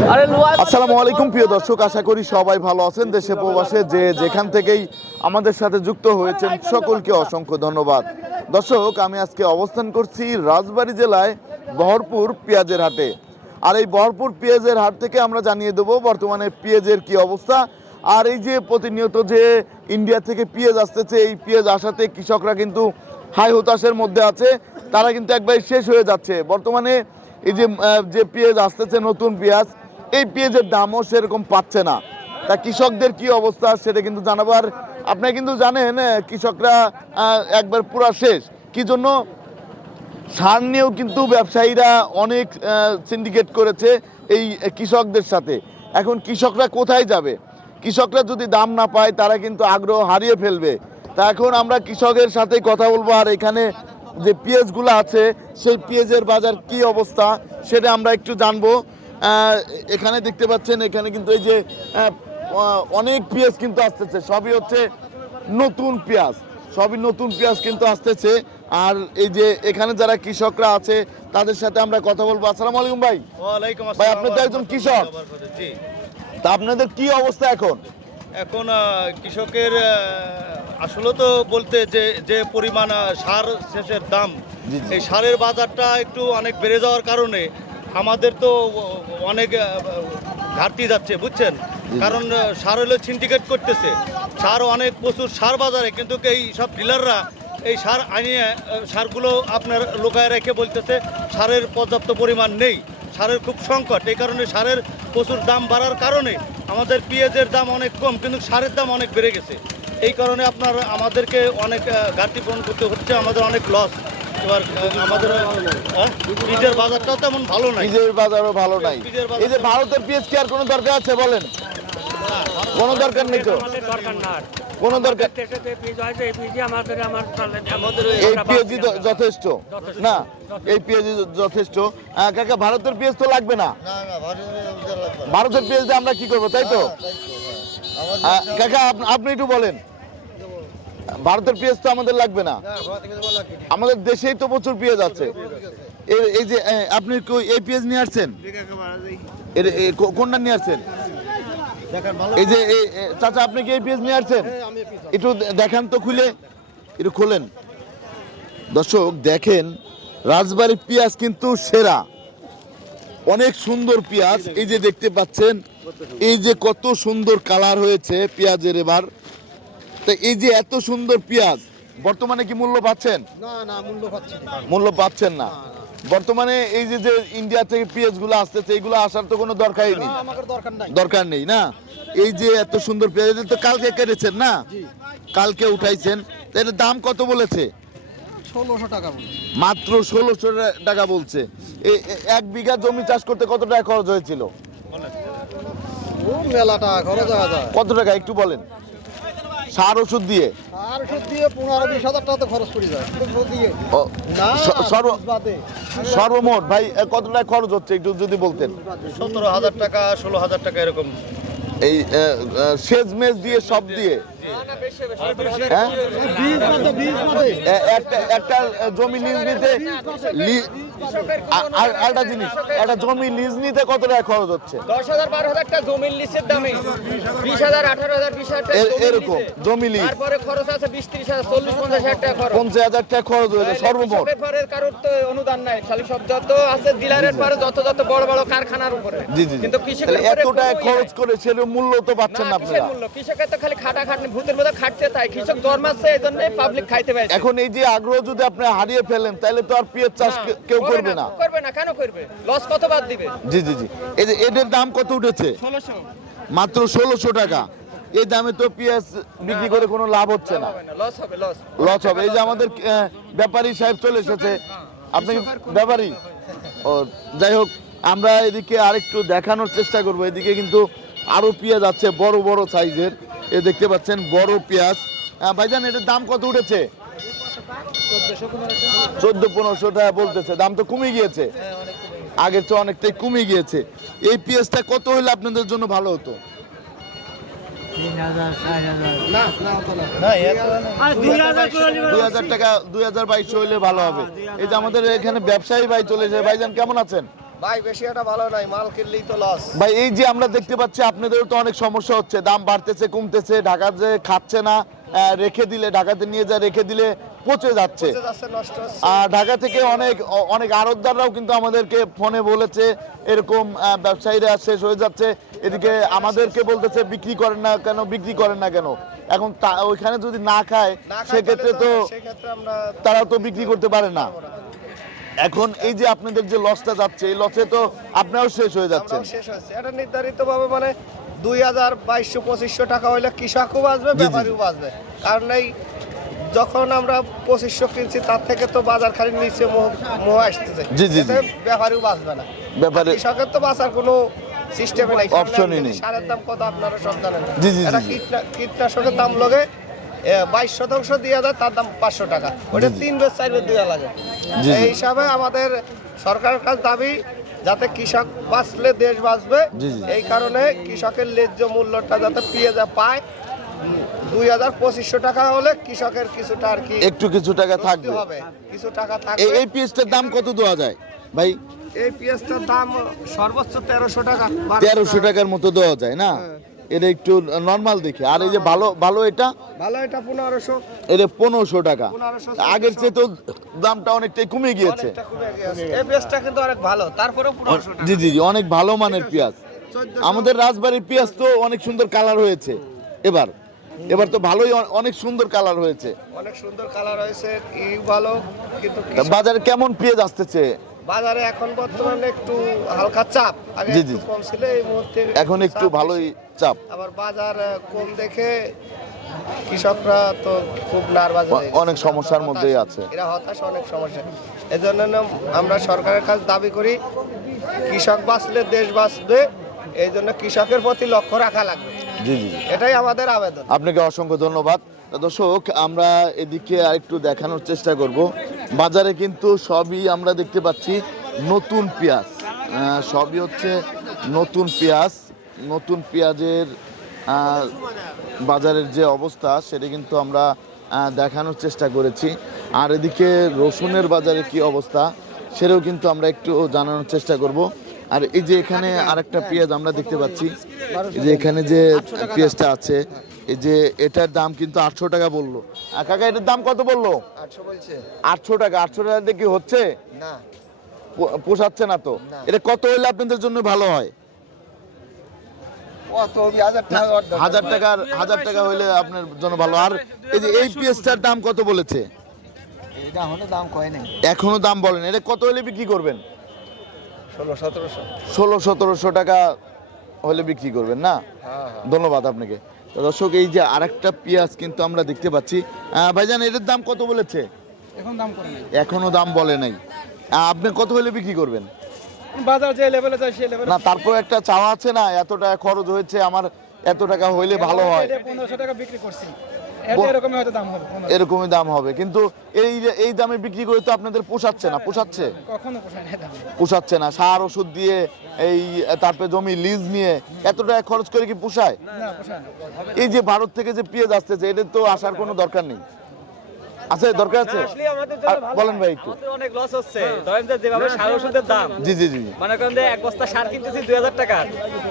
আসসালামু আলাইকুম প্রিয় দর্শক আশা করি সবাই ভালো আছেন দেশে প্রবাসে। যে যেখান থেকেই আমাদের সাথে যুক্ত হয়েছেন সকলকে অসংখ্য ধন্যবাদ। দর্শক আমি আজকে অবস্থান করছি রাজবাড়ী জেলায় বহরপুর পেঁয়াজের হাটে। আর এই বহরপুর পেঁয়াজের হাট থেকে আমরা জানিয়ে দেবো বর্তমানে পেঁয়াজের কি অবস্থা। আর এই যে প্রতিনিয়ত যে ইন্ডিয়া থেকে পেঁয়াজ আসতেছে এই পেঁয়াজ আসাতে কৃষকরা কিন্তু হাই হতাশের মধ্যে আছে। তারা কিন্তু একবার শেষ হয়ে যাচ্ছে। বর্তমানে এই যে যে পেঁয়াজ আসতেছে নতুন পেঁয়াজ এই পেঁয়াজের দামও সেরকম পাচ্ছে না। তা কৃষকদের কি অবস্থা সেটা কিন্তু জানাবার আপনারা কিন্তু জানেন কৃষকরা একবার পুরা শেষ। কি জন্য? সার নিয়েও কিন্তু ব্যবসায়ীরা অনেক সিন্ডিকেট করেছে এই কৃষকদের সাথে। এখন কৃষকরা কোথায় যাবে? কৃষকরা যদি দাম না পায়, তারা কিন্তু আগ্রহ হারিয়ে ফেলবে। তা এখন আমরা কৃষকের সাথে কথা বলব। আর এখানে যে পেঁয়াজগুলো আছে, সেই পেঁয়াজের বাজার কি অবস্থা, সেটা আমরা একটু জানব। এখানে দেখতে পাচ্ছেন এখানে কিন্তু এই যে অনেক পেঁয়াজ কিন্তু আসতেছে। সবই হচ্ছে নতুন পেঁয়াজ। সবই নতুন পেঁয়াজ কিন্তু আসতেছে। আর এই যে এখানে যারা কৃষকরা আছে তাদের সাথে আমরা কথা বলব। আসসালামু আলাইকুম ভাই। ভাই, আপনি তো একজন কৃষক। তা আপনাদের কি অবস্থা এখন? এখন কৃষকের আসলে তো বলতে যে যে পরিমাণ সার শেষের দাম। এই সারের বাজারটা একটু অনেক বেড়ে যাওয়ার কারণে আমাদের তো অনেক ঘাটতি যাচ্ছে বুঝছেন? কারণ সার হলো সিন্ডিকেট করতেছে। সার অনেক প্রচুর সার বাজারে কিন্তু এই সব ডিলাররা এই সার আনিয়ে সারগুলো আপনার লোকায় রেখে বলতেছে সারের পর্যাপ্ত পরিমাণ নেই সারের খুব সংকট। এই কারণে সারের প্রচুর দাম বাড়ার কারণে আমাদের পেঁয়াজের দাম অনেক কম কিন্তু সারের দাম অনেক বেড়ে গেছে। এই কারণে আপনার আমাদেরকে অনেক ঘাটতি পূরণ করতে হচ্ছে আমাদের অনেক লস এবার আমাদের বীজের বাজারটাও তেমন ভালো নাই। বীজের বাজারও ভালো নাই। বীজের এই যে ভারতের কি আর কোনো দরকার আছে বলেন? কোনো দরকার নেই তো। কোনো দরকার হয় এই যথেষ্ট। না এই পেঁয়াজই যথেষ্ট। কাকা ভারতের পেঁয়াজ তো লাগবে না? ভারতের পেঁয়াজ দিয়ে আমরা কি করব তাই তো? আহ, কাকা আপনি একটু বলেন। ভারতের পেঁয়াজ তো আমাদের লাগবে না। আমাদের দেশেই তো প্রচুর পেঁয়াজ আছে। এই- যে আপনি এই পেঁয়াজ নিয়ে আসছেন? এর- কোনটা নিয়ে আসছেন? এই যে চাচা আপনি কি এই পেঁয়াজ নিয়ে আসছেন? একটু দে- দেখান তো খুলে। একটু খোলেন। দর্শক দেখেন রাজবাড়ির পেঁয়াজ কিন্তু সেরা। অনেক সুন্দর পেঁয়াজ। এই যে দেখতে পাচ্ছেন এই যে কত সুন্দর কালার হয়েছে পেঁয়াজের এবার। তো এই যে এত সুন্দর পেঁয়াজ বর্তমানে কি মূল্য পাচ্ছেন? না না মূল্য পাচ্ছি না। মূল্য পাচ্ছেন না। বর্তমানে এই যে যে ইন্ডিয়া থেকে পেঁয়াজগুলো আসতেছে এইগুলো আসার তো কোনো দরকারই নেই। দরকার নেই। না? এই যে এত সুন্দর পেঁয়াজ তো কালকে কেটেছেন না? কালকে উঠাইছেন। তো এটার দাম কত বলেছে? ষোলোশো টাকা মাত্র ষোলোশো টাকা বলছে। এক বিঘা জমি চাষ করতে কত টাকা খরচ হয়েছিল? হয়ে কত টাকা একটু বলেন। সার ওষুধ দিয়ে? সার ওষুধ দিয়ে পনেরো বিশ হাজার টাকা তো খরচ করে যায়। সর্বমোট ভাই কতটা কত টাকা খরচ হচ্ছে একটু যদি বলতেন? সতেরো হাজার টাকা ষোলো হাজার টাকা এরকম। এই সেচ মেজ দিয়ে সব দিয়ে? হ্যাঁ বীজ বাদে বীজ বাদে এ- একটা একটা জমি লিজ নিতে আর একটা জিনিস একটা জমি লিজ নিতে কত টাকা খরচ হচ্ছে দশ হাজার বারো হাজার টাকা জমির লিসের দামে বিশ হাজার আঠারো হাজার বিশ হাজার টাকা এ- জমির এরকম জমি লিজ তারপরে খরচ আছে বিশ ত্রিশ হাজার চল্লিশ পঞ্চাশ হাজার টাকা খরচ পঞ্চাশ হাজার টাকা খরচ হয়েছে সর্বমোট কারোর তো অনুদান নাই খালি সব যত আছে ডিলারের পরে যত যত বড় বড় কারখানার উপরে। কিন্তু কৃষকের তাহলে এত টাকা ইয়ে খরচ করে মূল্য তো পাচ্ছেন না আপনারা? কৃষকের তো খালি খাটা খাটনি ভূতের খাটতে তাই কৃষক এই জন্য পাবলিক খাইতে পারছে। এখন এই যে আগ্রহ যদি আপনি হারিয়ে ফেলেন তাহলে তো আর পেঁয়াজ চাষ কেউ করবে না। করবে না কেন করবে? লস কত বাদ দিবে? জি জি জি। এই যে এদের দাম কত উঠেছে? ষোলোশো। মাত্র ষোলোশো টাকা। এই দামে তো পেঁয়াজ বিক্রি করে কোনো লাভ হচ্ছে না। লস হবে লস লস হবে। এই যে আমাদের ব্যাপারী সাহেব চলে এসেছে। আপনি ব্যাপারী? ও যাই হোক আমরা এদিকে আরেকটু দেখানোর চেষ্টা করব। এদিকে কিন্তু আরও পেঁয়াজ আছে বড় বড় সাইজের। এ দেখতে পাচ্ছেন বড় পেঁয়াজ। ভাইজান, এটার দাম কত উঠেছে? চোদ্দ পনেরোশো টাকা বলতেছে। দাম তো কমে গিয়েছে। আগের চেয়ে অনেকটাই কমে গিয়েছে। এই পেঁয়াজটা কত হলে আপনাদের জন্য ভালো হতো? দুই হাজার টাকা, দুই হাজার হইলে ভালো হবে। এই যে আমাদের এখানে ব্যবসায়ী ভাই চলে এসে ভাইজান, কেমন আছেন? ভাই বেশি একটা ভালো নাই মাল কিনলেই তো লস ভাই এই যে আমরা দেখতে পাচ্ছি আপনাদেরও তো অনেক সমস্যা হচ্ছে। দাম বাড়তেছে কমতেছে ঢাকা যে খাচ্ছে না রেখে দিলে ঢাকাতে নিয়ে যা রেখে দিলে পচে যাচ্ছে। আর ঢাকা থেকে অনেক অনেক আড়তদাররাও কিন্তু আমাদেরকে ফোনে বলেছে এরকম ব্যবসায়ীরা শেষ হয়ে যাচ্ছে। এদিকে আমাদেরকে বলতেছে বিক্রি করেন না কেন বিক্রি করেন না কেন? এখন ওইখানে যদি না খায় সেক্ষেত্রে তো তারা তো বিক্রি করতে পারে না। এখন এই যে আপনাদের যে লসটা যাচ্ছে এই লসে তো আপনারাও শেষ হয়ে যাচ্ছে। শেষ হচ্ছে এটা নির্ধারিত ভাবে মানে দুই হাজার বাইশশো পঁচিশশো টাকা হইলে কৃষকও বাঁচবে। ব্যাপারীও বাঁচবে। কারণ এই যখন আমরা পঁচিশশো কিনছি তার থেকে তো বাজার খালি নিচে মোহ আসতেছে। জি, জি। ব্যাপারীও বাঁচবে না। ব্যাপারে কৃষকের তো বাঁচার কোনো সিস্টেমে নাই। Option-ই নেই। সারের দাম কত আপনারা সব জানেন। জি, জি, কীটনাশকের দাম লগে বাইশ শতাংশ দিয়ে দেয় তার দাম পাঁচশো টাকা ওটা। তিন বেশ চার বেশ দেওয়া লাগে। এই হিসাবে আমাদের সরকারের কাছে দাবি যাতে কৃষক বাঁচলে দেশ বাঁচবে। এই কারণে কৃষকের ন্যায্য মূল্যটা যাতে পেঁয়াজা পায় দুই হাজার পঁচিশশো টাকা হলে কৃষকের কিছুটা আর কি একটু কিছু টাকা থাকবে হবে কিছু টাকা থাকবে এই পিসটার দাম কত দেওয়া যায় ভাই এই পেঁয়াজটার দাম সর্বোচ্চ তেরোশো টাকা তেরোশো টাকার মতো দেওয়া যায় না হ্যাঁ। এটা একটু নর্মাল দেখে। আর এই যে ভালো ভালো এটা? ভালো এটা পনেরোশো। এটা পনেরোশো টাকা। আগের চেয়ে তো দামটা অনেকটাই কমে গিয়েছে। অনেকটা কমে গেছে এই পেঁয়াজটা কিন্তু অনেক ভালো। তারপরেও জি জি জি অনেক ভালো মানের পেঁয়াজ। আমাদের রাজবাড়ির পেঁয়াজ তো অনেক সুন্দর কালার হয়েছে। এবার এবার তো ভালোই অনেক সুন্দর কালার হয়েছে। অনেক সুন্দর কালার হয়েছে ভালো কিন্তু বাজারে কেমন পেঁয়াজ আসতেছে? বাজারে এখন বর্তমানে একটু হালকা চাপ। আগে জি, একটু কম ছিল এই মুহূর্তে এখন একটু চাপ ভালোই বেশি। চাপ। আবার বাজার কম দেখে কৃষকরা তো খুব নার্ভাস অ- অনেক সমস্যার মধ্যেই আছে। এরা হতাশ অনেক সমস্যা। এজন্য না আমরা সরকারের কাছে দাবি করি কৃষক বাঁচলে দেশ বাঁচবে এই জন্য কৃষকের প্রতি লক্ষ্য রাখা লাগবে। জি জি জি। এটাই আমাদের আবেদন। আপনাকে অসংখ্য ধন্যবাদ। দর্শক আমরা এদিকে আরেকটু দেখানোর চেষ্টা করব। বাজারে কিন্তু সবই আমরা দেখতে পাচ্ছি নতুন পেঁয়াজ। সবই হচ্ছে নতুন পেঁয়াজ। নতুন পেঁয়াজের বাজারের যে অবস্থা, সেটা কিন্তু আমরা দেখানোর চেষ্টা করেছি। আর এদিকে রসুনের বাজারে কি অবস্থা, সেটাও কিন্তু আমরা একটু জানানোর চেষ্টা করব। আর এই যে এখানে আরেকটা পেঁয়াজ আমরা দেখতে পাচ্ছি যে এখানে যে পেঁয়াজটা আছে এই যে এটার দাম কিন্তু আটশো টাকা বলল। কাকা এটার দাম কত বলল? আটশো টাকা আটশো টাকা দিয়ে কি হচ্ছে? না। পোষাচ্ছে না তো? এটা কত হলে আপনাদের জন্য ভালো হয়? হাজার টাকার হাজার টাকা হলে আপনার জন্য ভালো। আর এই যে এই পেঁয়াজটার দাম কত বলেছে? এখনও দাম বলেন এটা কত হলে বিক্রি করবেন? ষোলো সতেরোশো। টাকা হলে বিক্রি করবেন না? হ্যাঁ ধন্যবাদ আপনাকে। তো দর্শক এই যে আরেকটা পেঁয়াজ কিন্তু আমরা দেখতে পাচ্ছি। ভাইজান এটার দাম কত বলেছে? এখন দাম করে নাই। এখনও দাম বলে নাই। আপনি কত হলে বিক্রি করবেন? বাজার যে লেভেলে যায় সেই লেভেলে না তারপর একটা চাওয়া আছে না এত টাকা খরচ হয়েছে আমার এত টাকা হইলে ভালো হয়। পনেরোশো টাকা বিক্রি করছি। এটা এরকমই দাম হবে 1500 এরকমই দাম হবে। কিন্তু এই এই দামে বিক্রি করে তো আপনাদের পোষাচ্ছে না পোষাচ্ছে? পোষাচ্ছে না। সার ওষুধ দিয়ে এই তারপরে জমি লিজ নিয়ে এত টাকা খরচ করে কি পোষায়? এই যে ভারত থেকে যে পেঁয়াজ আসতেছে এটা তো আসার কোনো দরকার নেই। আছে দরকার আছে? বলেন ভাই একটু। অনেক লস হচ্ছে। ধরেন যে যেভাবে সার ওষুধের দাম। জি জি জি মনে করেন যে এক বস্তা সার কিনতেছি দুই হাজার টাকা।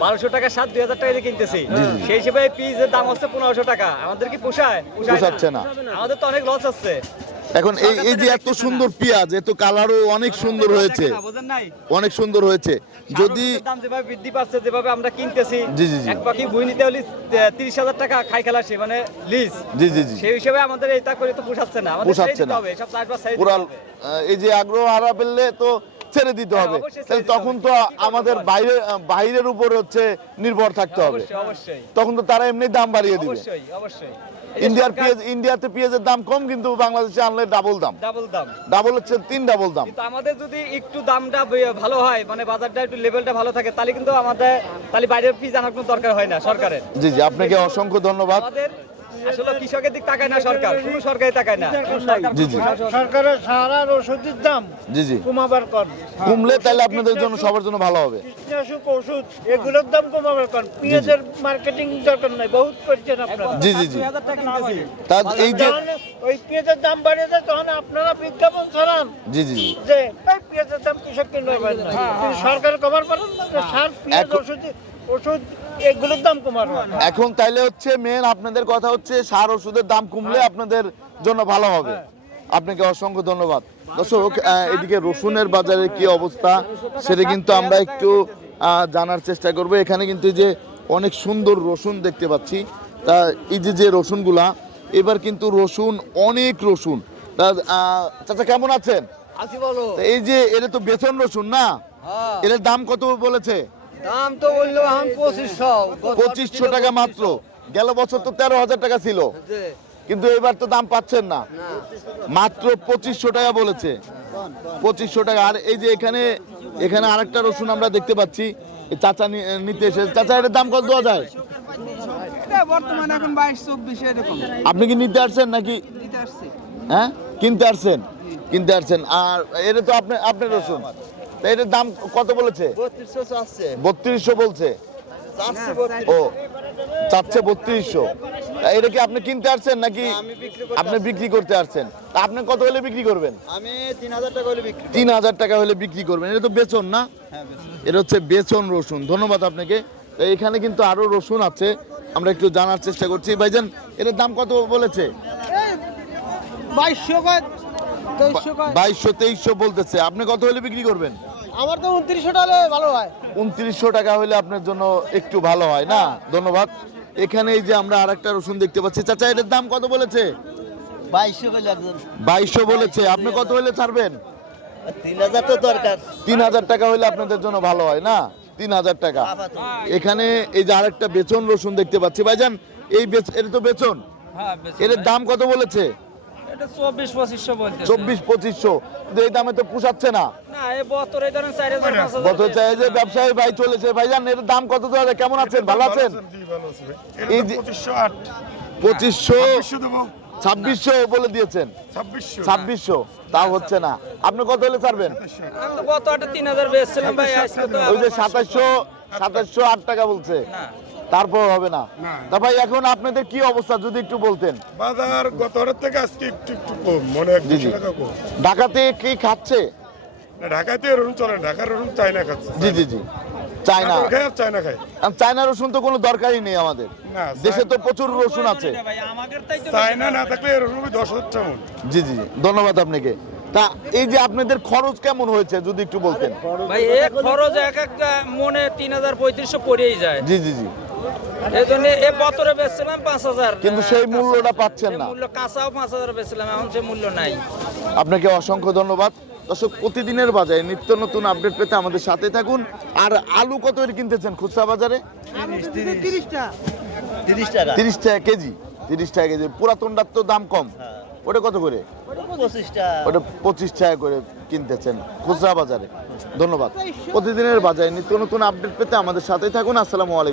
বারোশো টাকা সার দুই হাজার টাকা দিয়ে কিনতেছি। সেই হিসেবে পিজের দাম হচ্ছে পনেরোশো টাকা। আমাদের কি পোষায়? পোষাচ্ছে না। আমাদের তো অনেক লস হচ্ছে। এখন এই এই যে এত সুন্দর পেঁয়াজ এত কালারও অনেক সুন্দর হয়েছে। অনেক সুন্দর হয়েছে। যদি যেভাবে বৃদ্ধি পাচ্ছে যেভাবে আমরা কিনতেছি জি, জি, জি। এক পাখি বই নিতে হলে তিরিশ হাজার টাকা খাই খেলাসি মানে লিজ জি জি জি। সেই হিসেবে আমাদের এটা করে তো পোষাচ্ছে না। পোষাচ্ছে না। পুরা এই যে আগ্রহ হারা ফেললে তো ছেড়ে দিতে হ্যাঁ, হবে। তাহলে তখন তো আমাদের বাইরে বাইরের উপর হচ্ছে নির্ভর থাকতে হবে। তখন তো তারা এমনি দাম বাড়িয়ে দিবে। অবশ্যই অবশ্যই। ইন্ডিয়ার পেঁয়াজ ইন্ডিয়াতে পেঁয়াজের দাম কম কিন্তু বাংলাদেশে আনলে ডাবল দাম। ডাবল দাম। ডাবল হচ্ছে তিন ডাবল দাম। কিন্তু আমাদের যদি একটু দামটা ভালো হয় মানে বাজারটা একটু লেভেলটা ভালো থাকে তাহলে কিন্তু আমাদের তাহলে বাইরের ফি জানার কোনো দরকার হয় না সরকারের। জি জি আপনাকে অসংখ্য ধন্যবাদ। আসলে কৃষকের দিক তাকায় না সরকার শুধু সরকারি তাকায় না। জি জি। সরকারের সার আর ওষুধের দাম জি জি। কমাবার কর। কমলে তাহলে আপনাদের জন্য সবার জন্য ভালো হবে। কীটনাশক ওষুধ এগুলোর দাম কমাবার কর। পেঁয়াজের মার্কেটিং দরকার নাই বহুত করছেন আপনারা। জি জি জি। কিনতেছি তা এই যে ওই পেঁয়াজের দাম বাড়িয়ে দেয় তখন আপনারা বিজ্ঞাপন ছড়ান জি জি জি। যে পেঁয়াজের দাম কৃষক কিনতে পারেন না। সরকার কমার পারেন না সার পেঁয়াজ ওষুধ ওষুধ এগুলোর দাম কমানো এখন তাইলে হচ্ছে মেন আপনাদের কথা হচ্ছে সার ওষুধের দাম কমলে আপনাদের জন্য ভালো হবে। আপনাকে অসংখ্য ধন্যবাদ। দর্শক এদিকে রসুনের বাজারে কি অবস্থা সেটা কিন্তু আমরা একটু জানার চেষ্টা করব। এখানে কিন্তু যে অনেক সুন্দর রসুন দেখতে পাচ্ছি। তা এই যে যে রসুনগুলা এবার কিন্তু রসুন অনেক রসুন। তা চাচা কেমন আছেন? এই যে এটা তো বেতন রসুন না? এর দাম কত বলেছে? দাম তো বলল এখন পঁচিশশো। পঁচিশশো টাকা মাত্র। গেল বছর তো তেরো হাজার টাকা ছিল। কিন্তু এবার তো দাম পাচ্ছেন না। মাত্র পঁচিশশো টাকা বলেছে। পঁচিশশো টাকা। আর এই যে এখানে এখানে আরেকটা রসুন আমরা দেখতে পাচ্ছি। চাচা নিতে এসে চাচা এটার দাম কত দেওয়া যায়? বর্তমানে এখন বাইশ চব্বিশ এরকম। আপনি কি নিতে আসছেন নাকি? হ্যাঁ? কিনতে আসছেন? কিনতে আসছেন। আর এটা তো আপনি আপনার রসুন। এটার দাম কত বলেছে? বত্রিশশো বলছে। ও চাচ্ছে বত্রিশশো। এটা কি আপনি কিনতে আসছেন নাকি আপনি বিক্রি করতে আসছেন? আপনি কত হলে বিক্রি করবেন? আমি তিন হাজার টাকা হলে বিক্রি তিন হাজার টাকা হলে বিক্রি করবেন। এটা তো বেচন না? এটা হচ্ছে বেচন রসুন। ধন্যবাদ আপনাকে। এখানে কিন্তু আরও রসুন আছে। আমরা একটু জানার চেষ্টা করছি। ভাইজান এটার দাম কত বলেছে? বাইশশো কয়। বাইশশো তেইশশো বলতেছে। আপনি কত হলে বিক্রি করবেন? আমার তো উনত্রিশশো টাকা ভালো হয়। উনত্রিশশো টাকা হলে আপনার জন্য একটু ভালো হয় না? ধন্যবাদ। এখানে এই যে আমরা আরেকটা রসুন দেখতে পাচ্ছি। চাচা এটার দাম কত বলেছে? বাইশশো বলেছে। আপনি কত হলে ছাড়বেন? তিন হাজার তো দরকার। তিন হাজার টাকা হলে আপনাদের জন্য ভালো হয় না? তিন হাজার টাকা। এখানে এই যে আরেকটা বেচন রসুন দেখতে পাচ্ছি। ভাইজান এই বেচ- এটা তো বেচন। হ্যাঁ এর দাম কত বলেছে? চব্বিশ পঁচিশশো বলতে চব্বিশ পঁচিশশো। কিন্তু এই দামে তো পোষাচ্ছে না। না বছর চাই যে ব্যবসায়ী ভাই চলেছে। ভাইজান এর দাম কত কেমন আছেন? ভালো আছেন? পঁচিশশো ছাব্বিশশো বলে দিয়েছেন। ছাব্বিশশো তাও হচ্ছে না। আপনি কত হলে ছাড়বেন? তো ওই যে সাতাশশো সাতাশশো আট টাকা বলছে। তারপর হবে না। তা ভাই এখন আপনাদের কি অবস্থা যদি একটু বলতেন? বাজার গত হাটের থেকে আজকে একটু একটু কম মনে কম। ঢাকাতে কি খাচ্ছে? ঢাকাতে রুম চলে ঢাকার রুম চায়না খাচ্ছে। জি জি জি। চায়না। চায়না খায় চায়না রসুন তো কোনো দরকারই নেই আমাদের। দেশে তো প্রচুর রসুন আছে। আমাদের চায়না না থাকলে এরকম দশ হাজার টাকা জি জি জি। ধন্যবাদ আপনাকে। তা এই যে আপনাদের খরচ কেমন হয়েছে যদি একটু বলতেন? ভাই এক খরচ এক একটা মনে তিন হাজার পঁয়ত্রিশশো পড়েই যায়। জি জি জি। এই জন্য এ বছরে বেচছিলাম পাঁচ হাজার। কিন্তু সেই মূল্যটা পাচ্ছেন না। মূল্য কাঁচাও পাঁচ হাজার বেচছিলাম এখন সে মূল্য নাই। আপনাকে অসংখ্য ধন্যবাদ। দর্শক প্রতিদিনের বাজারে নিত্য নতুন আপডেট পেতে আমাদের সাথে থাকুন। আর আলু কত করে কিনতেছেন খুচরা বাজারে? তিরিশ টাকা কেজি। তিরিশ টাকা কেজি। পুরাতনটার তো দাম কম। ওটা কত করে? পঁচিশ টাকা ওটা পঁচিশ টাকা করে কিনতেছেন খুচরা বাজারে। ধন্যবাদ। প্রতিদিনের বাজারে নিত্য নতুন আপডেট পেতে আমাদের সাথে থাকুন। আসসালামু আলাইকুম।